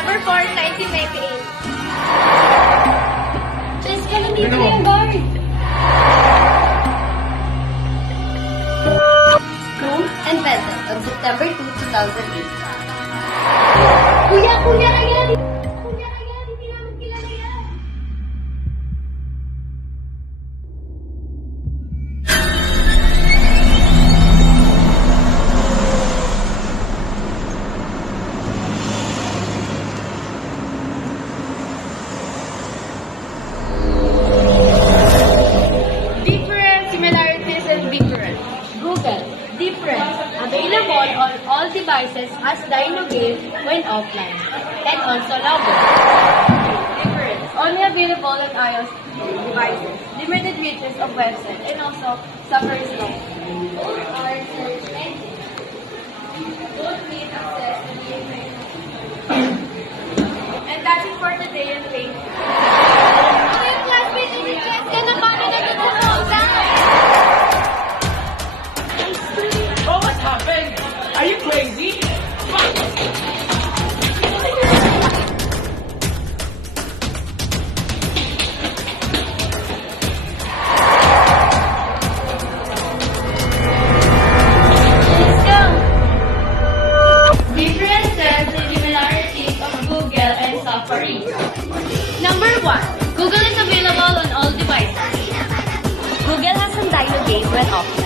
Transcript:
September 4, 1998. Jessica, nandito na yung guard. Chrome and Pencil on September 2, 2008. Kuya, ayan! Kuya, ayan! Hindi namin kilala yan. Different similarities and difference. Google. Difference. Available on all devices as Dino Game when offline. And also Logo. Difference. Only available on iOS devices. Limited features of website. And also suffers long. Both are search engines. Both need access to the internet. And that's it for today and thank you. Ay, classmate, ini Jessica na paano nagtutulungan? Oh, what happened? Are you crazy? Differences and similarities of Google and Safari. Number 1. Google is available on all devices. Google has some Dino Game when offline.